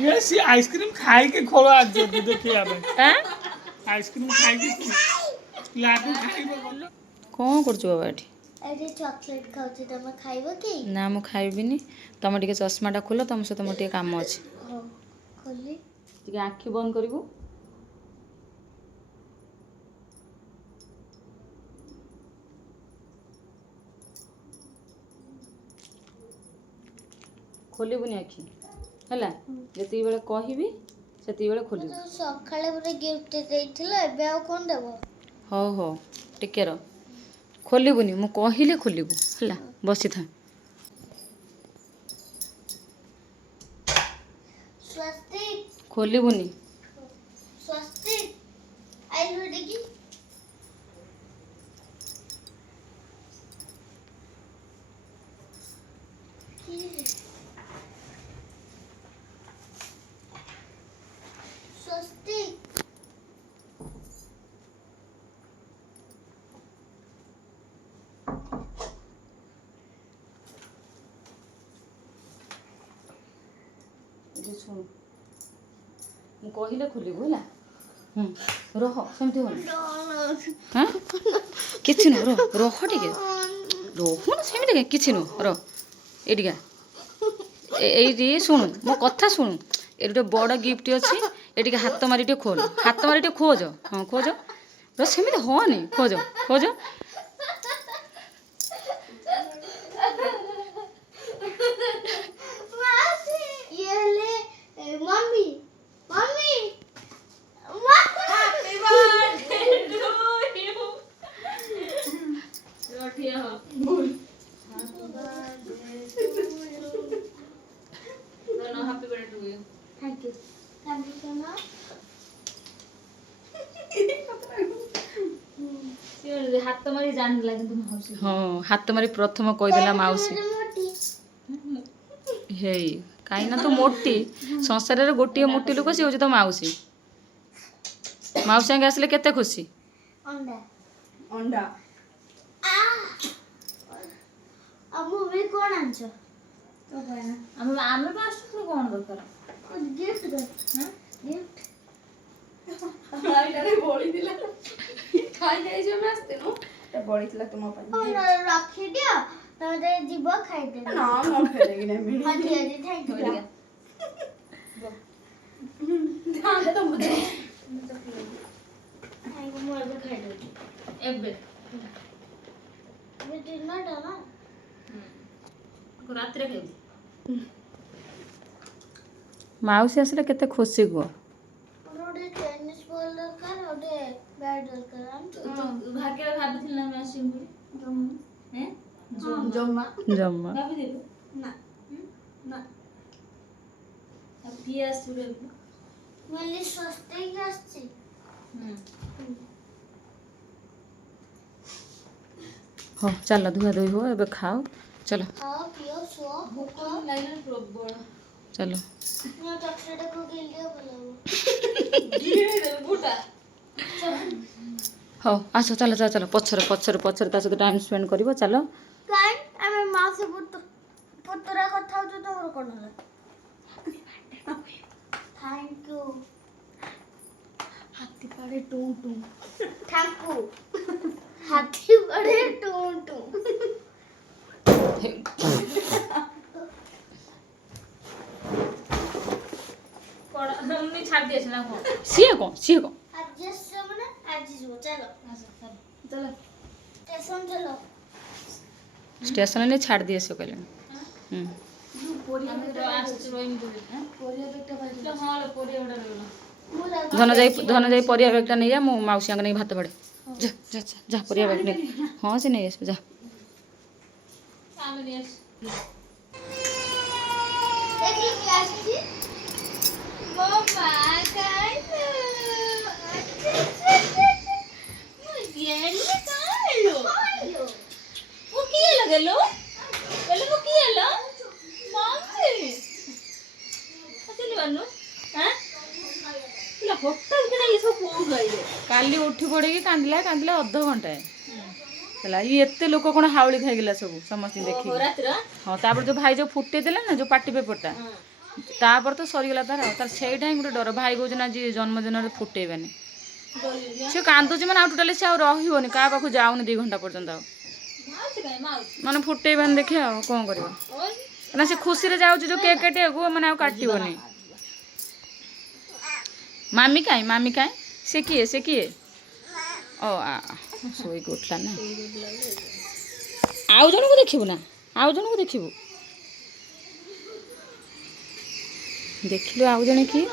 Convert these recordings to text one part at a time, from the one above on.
ये सी आइसक्रीम खाई के खोलो आज जो देखिए अब हैं आइसक्रीम खाई के लाडू खाई के बोलो कौन करछु बाबा एठी एटी चॉकलेट खाउची तमे खाइबो की ना मु खाइबिनी तुम टिके चश्माटा खोल तुम सहित मोर टिके काम अछि हो खोली टिके आँखि बंद करिवु खोलिबुनी आँखि हैला जति बेले कहिबी सेति बेले खोलिबु तो सखाळे बोले गिफ्ट देइथिलो एबे आ कोन देबो हो हो टिके र खोलिबुनी मु कहिले खोलिबु हैला बसी था स्वस्ति खोलिबुनी स्वस्ति आई रेडी की स्वस्ति ये सुन मु कहिले खोलिबु हैला रह सेमति हो हां किछि न रह टिके रह सेमति किछि न र एटिका एइटी सुन मो कथा सुन ए गोटे बड़ गिफ्ट अछि एटिके हाथ मारी टे खोल हाथ मारी टे खोज हां खोज र सेमति होनी खोज खोज ये ले mummy mummy happy birthday to you रोटिया हो बोल दोनों happy birthday to you thank you so much सिर हाथ मारी जान लागन तुम हौसी हां हाथ मारी प्रथम कहि देला माउसी हेई काई ना तो मोटी संसार रे गोटिए मोटी लोक सी होची तो माउसी माउसी संगे आसले केते खुशी अंडा अंडा आ अब मूवी कौन आंचो तो कहना हम आमे पास कोन दरकार कुछ गिफ्ट दे हां गिफ्ट आइटारे बळी दिला खाई जाई जे मस्ते नो ते बळी दिला तुम पई रखी दियो तमे जीव खाई दे ना मन फेरेगी ना मिनी हां जी थैंक यू ध्यान तो मुझे थैंक यू मोर खाई दे एबे अबे डिनर ना को रात रे खाई माउसी आसले केते खुशी गो रोडे टेनिस बॉल दरकार रोडे बैट दरकार हम भाग्य भाबिथिल ना मैं आसिम बोली हैं जम्मा जम्मा भाबी देबो ना ना अब पियास सुरे मेली सस्ते ही आछी हो चल धुआ धुई हो एबे खाओ चलो खाओ पियो सो भूख लागले प्रबल चलो मैं चॉकलेट को गिल दियो बोलो गिरे दे बुटा हो आसो चलो चलो चलो पछर पछर पछर ता सहित टाइम स्पेंड करिवो चलो काई आमे मां से पुतरा कथा हो तो मोर कोन होला थैंक यू हाथी पाड़े टू टू थैंक यू हाथी बड़े टूं टूं कोड़ा हमने छाड़ दिए ना को सिए को आज जैसे मने आज जो चलो चलो स्टेशन चलो स्टेशन ने छाड़ दिए सो कहले पोरिया हम तो आज रोइंग बोले हैं पोरिया बेटा भाई तो हां लो पोरी ओडा रहलो मुरा धन जाई परिया बैगटा नहीं जा मो माउसी अंग नहीं भात पड़े जा जा जा, जा परिया बैग ने हां से नहीं आस जा सामने आस देखी क्लास जी मम्मा गाइस मुझे ले कालो वो किए लगलो बोले वो किए लो मम्मी असली बनू हैं ला होटल के ये सब कोन गइले काली उठी पड़े कांदला कांदला अध घंटा ହେଲା ଇ ଏତେ ଲୋକ କ'ଣ ହାଉଳି ଖାଇଗଲା ସବୁ ସମସ୍ତେ ଦେଖିକି ହଁ ତାପରେ ଯୋଉ ଭାଇ ଯୋଉ ଫୁଟେଇ ଦେଲା ନା ଯୋଉ ପାଟି ପେପରଟା ତାପରେ ତ ସରିଗଲା ତାର ସେଇଟା ହିଁ ଗୋଟେ ଡର। ଭାଇ କହୁଛି ନା ଯିଏ ଜନ୍ମଦିନରେ ଫୁଟେଇବାନି। ସେ କାନ୍ଦୁଛି ମାନେ ଆଉ ଟୋଟାଲି ସେ ଆଉ ରହିବନି, କାହା ପାଖକୁ ଯାଉନି 2 ଘଣ୍ଟା ପର୍ଯ୍ୟନ୍ତ ଆଉ। ମାନେ ଫୁଟେଇବାନି ଦେଖିଆ ଆଉ କ'ଣ କରିବ ନା, ସେ ଖୁସିରେ ଯାଉଛି ଯୋଉ କେକ୍ କାଟିବାକୁ ମାନେ ଆଉ କାଟିବନି। ମାମି କାଇଁ ସେ କିଏ ଓ ଶୋଇକି ଉଠିଲା ନା। ଆଉ ଜଣକୁ ଦେଖିବୁ ନା, ଆଉ ଜଣକୁ ଦେଖିବୁ। ଦେଖିଲୁ ଆଉ ଜଣେ କିଏ,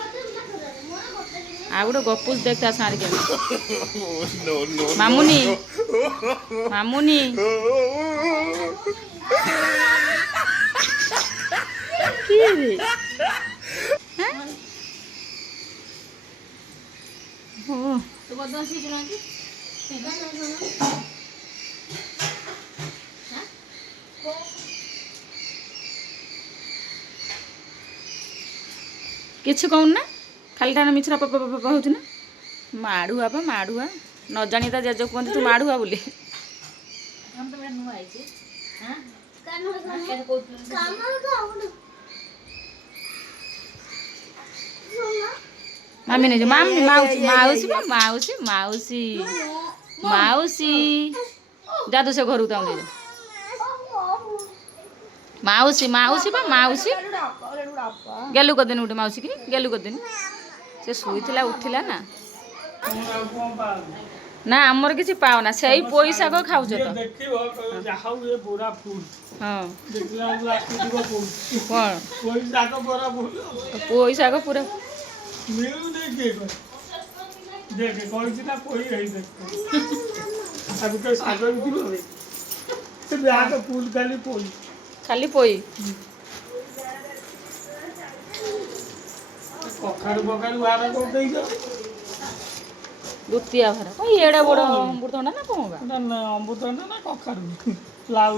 ଆଉ ଗୋଟେ ଗପୁଛି ଦେଖ ତା ସାଙ୍ଗରେ କେମିତି। ମାମୁନି କିଏ ବେ? କିଛି କହୁନି ନା, ଖାଲି ଟା ମିଛରା ହଉଛି ନା। ମାଡ଼ୁଆ ନ ଜାଣି ତା ଜେଜେ କୁହନ୍ତି ତୁ ମାଡ଼ୁଆ ବୋଲି। ମାମି ନେଇଛ ମାଉସୀ ଯାଦୁ ସେ ଘରକୁ ତାଙ୍କୁ ନେଇଯା। ମାଉସୀ ଗେଲୁ କରିଦେନି ଗୋଟେ ମାଉସୀ କି ଗେଲୁ କରିଦେନି। ସେ ଶୋଇଥିଲା ଉଠିଲା ନା। ନା ଆମର କିଛି ପାଉନା, ସେଇ ପୋଇ ଶାଗ ଖାଉଛ ତ। ହଁ ପୋଇ ଶାଗ ପୁରା ଖାଲି ପୋଇ। ଦୁତିଆ ଭାର ଏଡେ ବଡ ଅମୃତଭଣ୍ଡା ନା କଣ? ଅମୃତଭଣ୍ଡା ନା କଖାରୁ ଲାଉ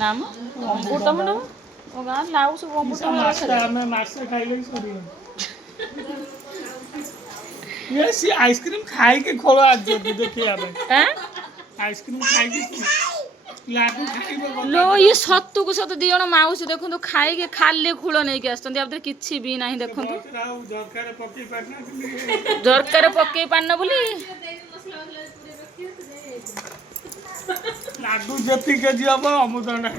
ନା ମ ଅମୃତଭଣ୍ଡା ଗାଁ ଲାଉ ସବୁ ଅମୃତଭଣ୍ଡା। ଆମେ ମାସେ ଖାଇଲେ ସରିଗଲା। ସିଏ ଆଇସ୍କ୍ରିମ ଖାଇକି ଖୋଳ ଆଣିଛନ୍ତି ଦେଖିବା ପାଇଁ। ଆଇସ୍କ୍ରିମ ଖାଇକି ଲାଡୁ ଖାଇବେ। लो ये सत्तु को सत 2 जण माउसी देखो खाई खाली खूଳ ନେଇକି ଆସିଛନ୍ତି। ଆ କିଛି ବି ନାହିଁ ଦେଖନ୍ତୁ। ଦରକାର ପକେଇ ପାରନ ବୋଲି ଲାଡୁ ଯେତିକି କେଜି ହବ ଅମୃତଭଣ୍ଡା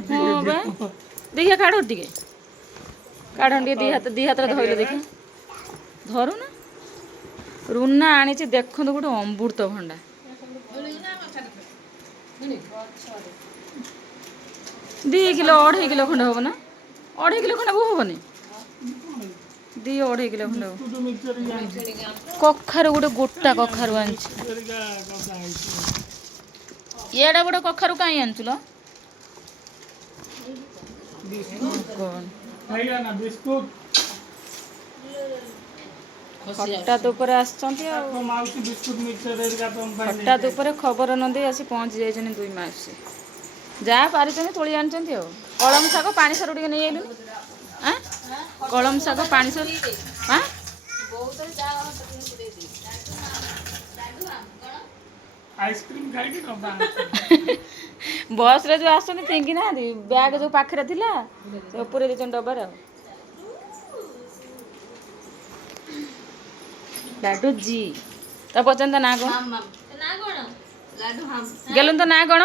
ଦେଖିଆ କାଢ ଟିକେ ଦି ହାତରେ ଧଇଲେ ଦେଖିଆ ଧରୁ ନା। ରୁନା ଆଣିଛି ଦେଖନ୍ତୁ ଗୋଟେ ଅମୃତଭଣ୍ଡା। 2 କିଲୋ 2.5 କିଲୋ ଖଣ୍ଡେ ହବ ନା, 2.5 କିଲୋ ଖଣ୍ଡେ ହବନି, 2-2.5 କିଲୋ ଖଣ୍ଡେ ହବ। କଖାରୁ ଗୋଟେ ଗୋଟା କଖାରୁ ଆଣିଛି। ଏଇଟା ଗୋଟେ କଖାରୁ କାହିଁ ଆଣିଛୁ ଲୋ? ହଠାତ୍ ଉପରେ ଆସିଛନ୍ତି ଆଉ। ହଠାତ୍ ଉପରେ ଖବର ନ ଦେଇ ଆସି ପହଞ୍ଚି ଯାଇଛନ୍ତି 2 ମାଉସୀ। ଯାହା ପାରିଛନ୍ତି ତୋଳି ଆଣିଛନ୍ତି ଆଉ। କଳମ ଶାଗ ପାଣି ସାର ଟିକେ ନେଇ ଆଇଲୁ। କଳମ ଶାଗ ପାଣି ସାର ଆଇସ୍କ୍ରିମ ଖାଇକି ବସ୍ରେ ଯେଉଁ ଆସୁଛନ୍ତି ଫିଙ୍ଗି ନାହାନ୍ତି, ବ୍ୟାଗ୍ ଯେଉଁ ପାଖରେ ଥିଲା ସେ ଉପରେ ଦେଇଛନ୍ତି ଡବାରେ ଆଉ। ଲାଡୁ ଜି ତା ପଚାରିଲ ତା ନାଁ କ'ଣ? ଗେଲୁନ ତ ନାଁ କ'ଣ?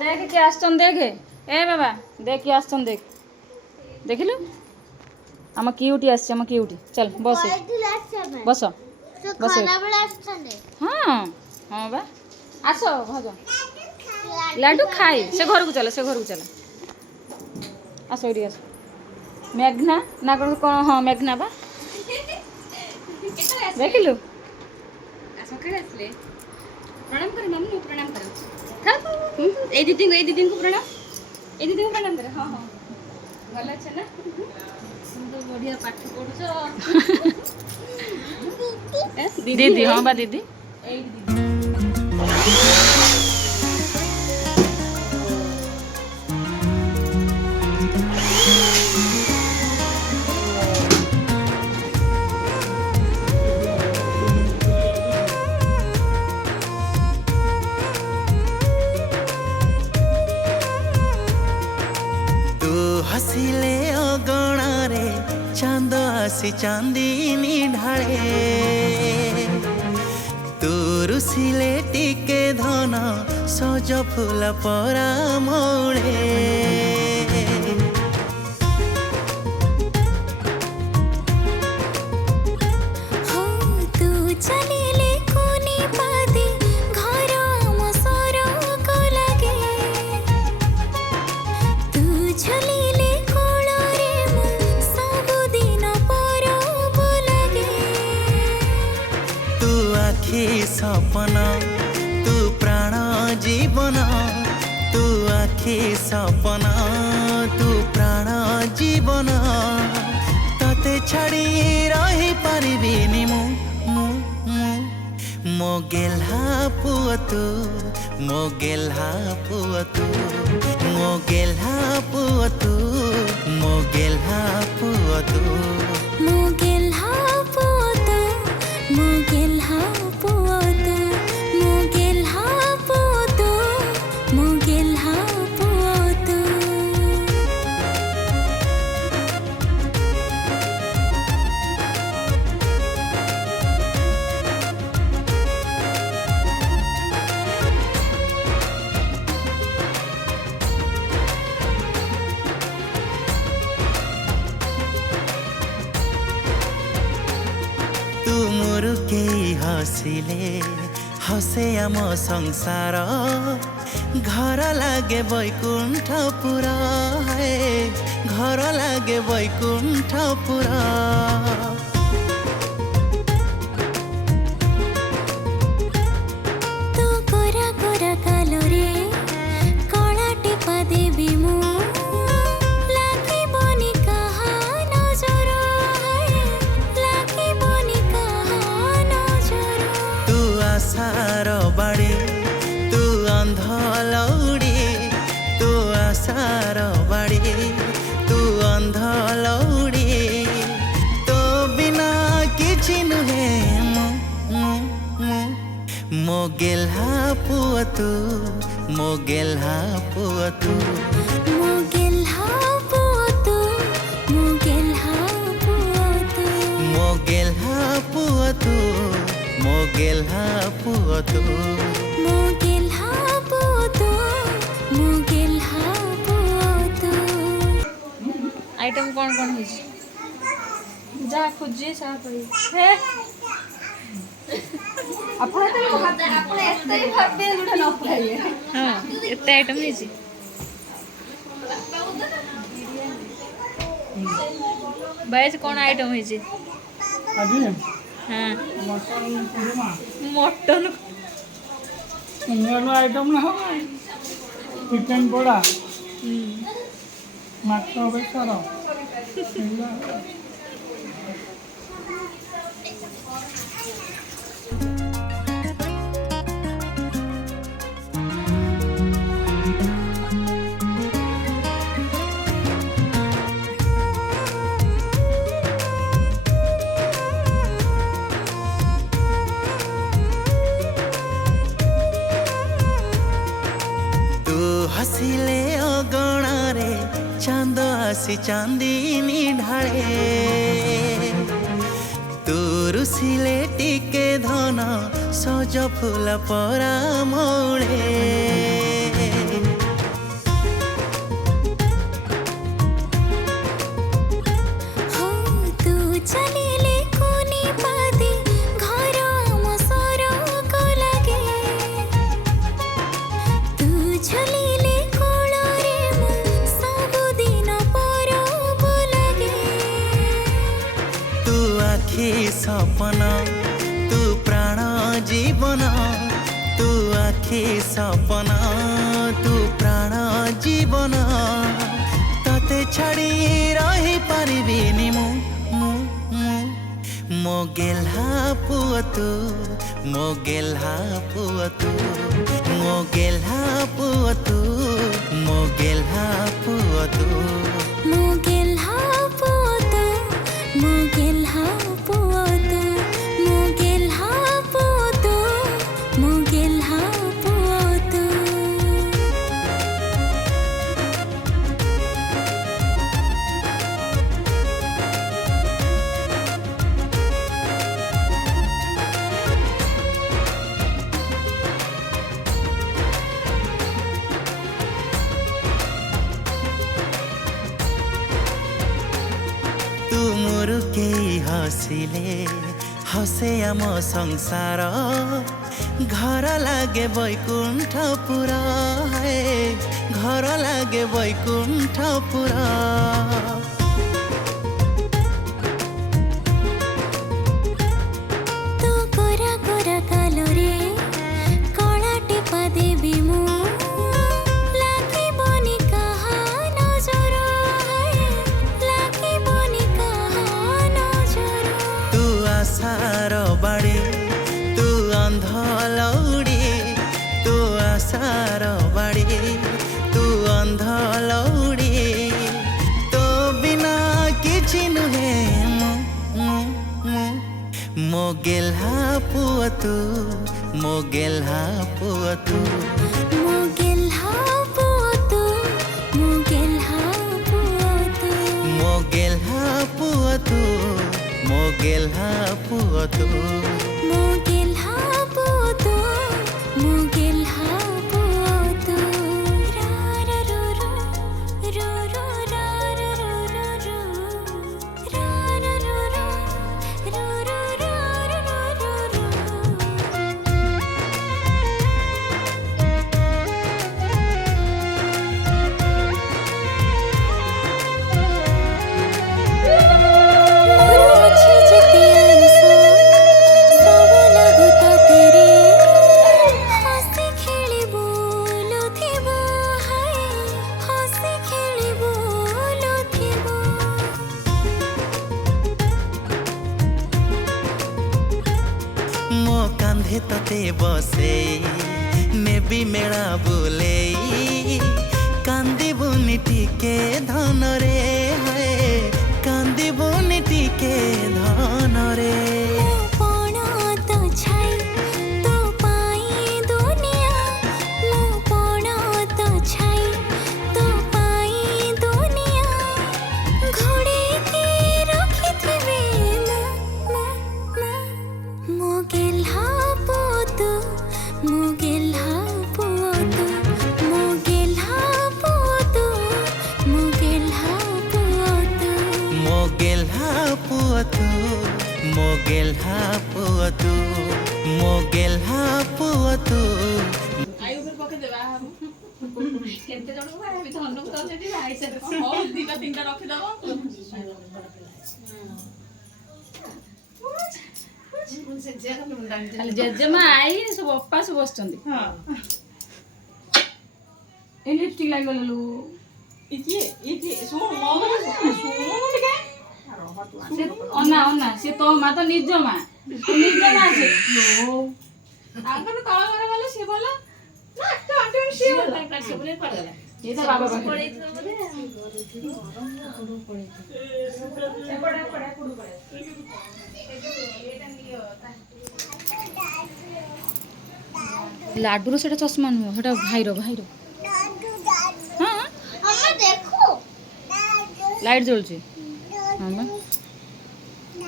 देख किए आसन देख ए बाबा देख किए आसन देख देखिलु आम क्यूटी आम क्यूटी चल बस बस बस हाँ हाँ बा आस भाज लाडू खाई से घर को चल आस ये आस मेघना ना कौन कौन हाँ मेघना बा देखिलु प्रणाम कर मम्मी प्रणाम कर ए दीदी को प्रणाम कर हाँ हाँ भल अच्छे ना तुम तो बढ़िया पाठ पढ़ुछ दीदी हाँ बा दीदी हसिले अगणारे चांद आसी चांदीनी ढाळे तू रुसिले टिके धन सज फूल परा मौळे हो तू चलिले कोनी पादे घर आम सरग लागे तू झुलिले कोଳରେ मु सबुदिन परब लागे तू आखि सपन तू प्राण जीवन तू आखि सपन तू प्राण जीवन तते छाड़ी रही पारिबिनी मु मो गेल्हा पुଅ तू मो गेल्हा पुଅ तू मो गेल्हा पुଅ तू मो गेल्हा पुଅ तू मुगेल्हा पुअतु मुगेल्हा पुअतु मुगेल्हा पुअतु मुगेल्हा पुअतु तू मोर के हसिले हसे आम संसार घर लागे बैकुंठपुरा है घर लागे बैकुंठपुरा तू गोरा गोरा कालोरे कला टिपा देबी मु लागिबनी कहा नजर लागिबनी कहा नजर तू आशार बाड़ी तू अंध लौड़ी तू आशार बाड़ी तू अंध लौड़ी तो बिना किछि नुहे मो गेल्हा पुଅ तू मो गेल्हा पुଅ तू मुगेल्हा पुअतु मुगेल्हा पुअतु मो गेल्हा पुଅ तू मो गेल्हा पुଅ तू मुगेल्हा पुअतु मुगेल्हा पुअतु आइटम कौन कौन है जहाँ खोजिए साहा पड़ी हे ଆପଣ ଏତେ ହିଁ ଭାବିବେ ଯୋଉଟା ନ ଖାଇବେ ହଁ ଏତେ ଆଇଟମ୍ ହେଇଛି ଭାଇ ଆଜି କ'ଣ ଆଇଟମ୍ ହେଇଛି ଆଜି ହଁ ମଟନ କୁରୁମା ମଟନ ଇଂରାଜୀ ଆଇଟମ୍ ନା ହବ ଚିକେନ ପୋଡ଼ା ମାଛ ବେସର ଏଗୁଡ଼ା ହବ। तू हसिले अगणारे चांद आसी चांदीनी ढाळे तू रुसिले टिके धन सज फूल परा मौळे हो तू चलिले कोनी पादे घर आम सरग लागे तू झुलिले कोଳରେ मु सबुदिन परब लागे तू आखि सपन तू प्राण जीवन तू आखि सपन तू प्राण जीवन तते छाड़ी रही पारिबिनी मु मो गेल्हा पुଅ तू मो गेल्हा पुଅ तू मो गेल्हा पुଅ तू मो गेल्हा पुଅ तू मुगेल्हा पुअतु मुगेल्हा पुअतु मुगेल्हा पुअतु मुगेल्हा पुअतु मुरुकेई हसिले हसे आम संसार घर लागे बैकुण्ठपुरा घर लागे बैकुण्ठपुरा तो गोरा गोरा कालोरे कला टिपा देवी मु लागी बनी कहा नजर लागी बनी कहा नजर तू आशार बाड़ी तू अंध लौड़ी तू आशार बाड़ी तू अंध लौड़ी तो बिना किछि नुहे मो गेल्हा पुआ तू मो गेल्हा पुआ तू मोगेल हापुतु मोगेल हापुतु मो गेल्हा पुआ तू मो गेल्हा पुआ तू मोगेल हापुतु मोगेल हापुतु रा रा रो रो रो रो रा रा रो रो रो रा रा रो रो रो रो रा रा रो रो मुझे जिते आंसू सब लगुता तेरे हंसी खेली बोलो थिबो हाय हंसी खेली बोलो थिबो मो कांधे तते बसे नेबी मेला बुले कांदिबुनि टिके धन रे कांदिबुनि टिके धन रे पणा तो छाई तो पाई दुनिया मो पणा तो छाई तो पाई दुनिया घोड़े के रखी थिबे मोगेल हापुतु मोगेल हापुतु मोगेल हापुतु मोगेल हापुतु मो गेल्हा पुआ तू मो गेल्हा पुआ तू मो गेल्हा पुआ तू କେତେ ଜଣଙ୍କୁ ବାହାବି ଧନକୁ ତ ସେଠି ବାହା ହେଇସାରିବ ହଉ ଦିଟା ତିନିଟା ରଖିଦବ ଖାଲି ଜେଜେମା ଆଇ ସବୁ ଅପାସ ବସିଛନ୍ତି ଏ ଲିପଷ୍ଟିକ ଲାଗିଗଲା ଲୋ ଅନା ଅନା ସେ ତୋ ମା ତ ନିଜ ମା ତୁ ନିଜ ମା ସେ ଆଗରୁ ତଳ ଘର ଗଲେ ସେ ଭଲ ये तो बाबा पाखे लाडूर से चश्मा नुह से भाईर भाईर हाँ अम्मा देखो लाइट जलुचे हाँ बा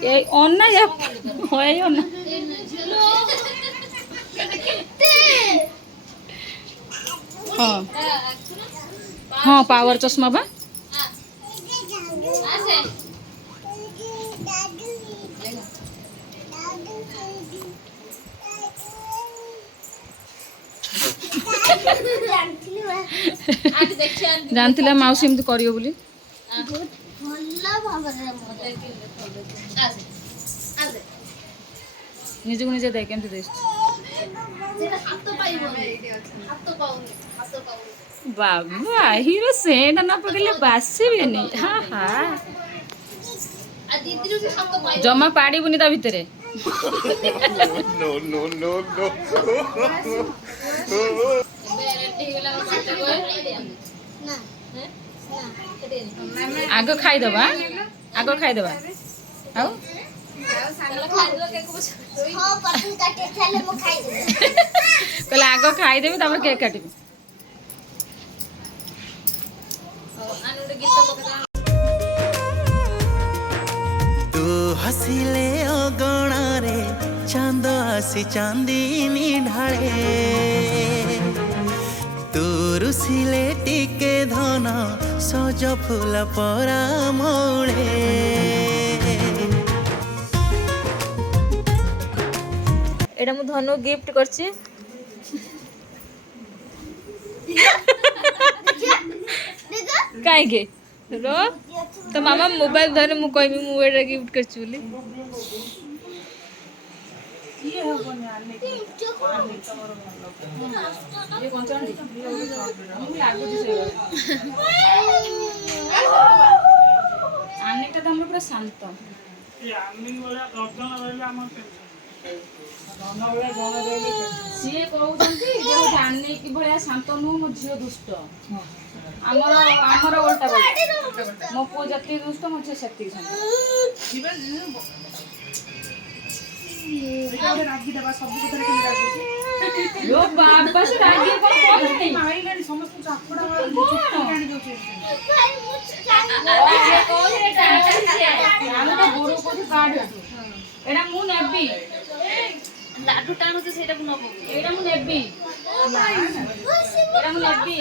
ये अन्ना या होय अन्ना हाँ हाँ पावर चश्मा बा जानती माउसी एमती करियो बोली निजे को निजे देख केमती देख बाबा हीरो सेंट ना पकड़ले बासे नहीं हाँ हाँ जमा पाड़ी बुनी ता भितरे आग खाईदबा आग खाईदबा आउ कहले आग खाईदेवी तापर केक काटिबी तू हसिले अगणारे चांद आसी चांदीनी ढाळे तू रुसिले टिके धन सज फूल परा मौळे এটা ମୁଁ ଧନୁ ଗିଫ୍ଟ କରିଛି କାହିଁକି ର ତ ମାମା ମୋବାଇଲ ଧରେ ମୁଁ କହିବି ମୁଁ ଏଇଟା ଗିଫ୍ଟ କରିଛି ବୋଲି ଆନିଟା ତ ଆମର ପୁରା ଶାନ୍ତ। ସିଏ କହୁଛନ୍ତି ଯେ ହଉଛି ଆନି କି ଭଳିଆ ଶାନ୍ତ ନୁହଁ, ମୋ ଝିଅ ଦୁଷ୍ଟ। ଆମର ଓଲଟା ମୋ ପୁଅ ଯେତିକି ଦୁଷ୍ଟ ମୋ ଝିଅ ସେତିକି ଶାନ୍ତ। ଲୋ ବାବା ସେ ରାଗି କଣ କହୁଛନ୍ତି? ଏଇଟା ମୁଁ ନେବି ଲାଡୁ ଟାଣୁଛି ସେଇଟାକୁ ନବ ଏଇଟା ମୁଁ ନେବି ଏଇଟା ମୁଁ ନେବି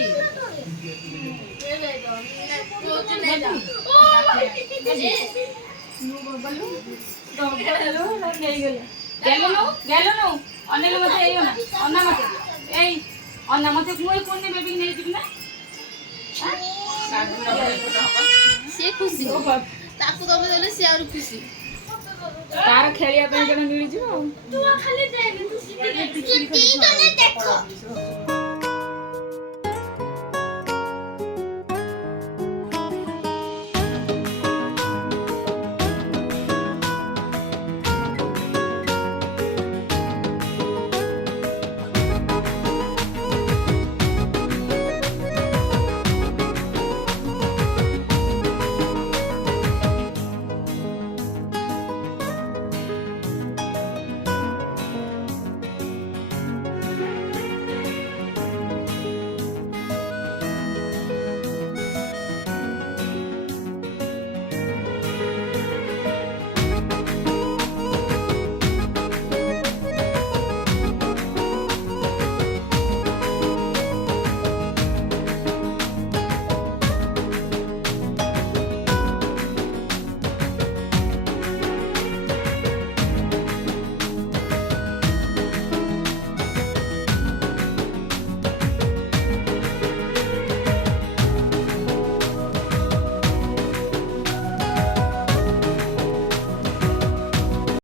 ଗେଲୁନୁ ଅନେଇଲୁ ମତେ ଏଇ ଅନା ମତେ ଏଇ ଅନା ମତେ ମୁଁ ଏଇ ପୁଣି ବେବି ନେଇଯିବି ନା ସିଏ ଖୁସି ତାକୁ ଦବେ ଦେଲେ ସିଏ ଆହୁରି ଖୁସି ତାର ଖେଳିବା ପାଇଁ ଜଣେ ମିଳିଯିବ ଆଉ ତୁ ଖାଲି ଦେଖ ତୁ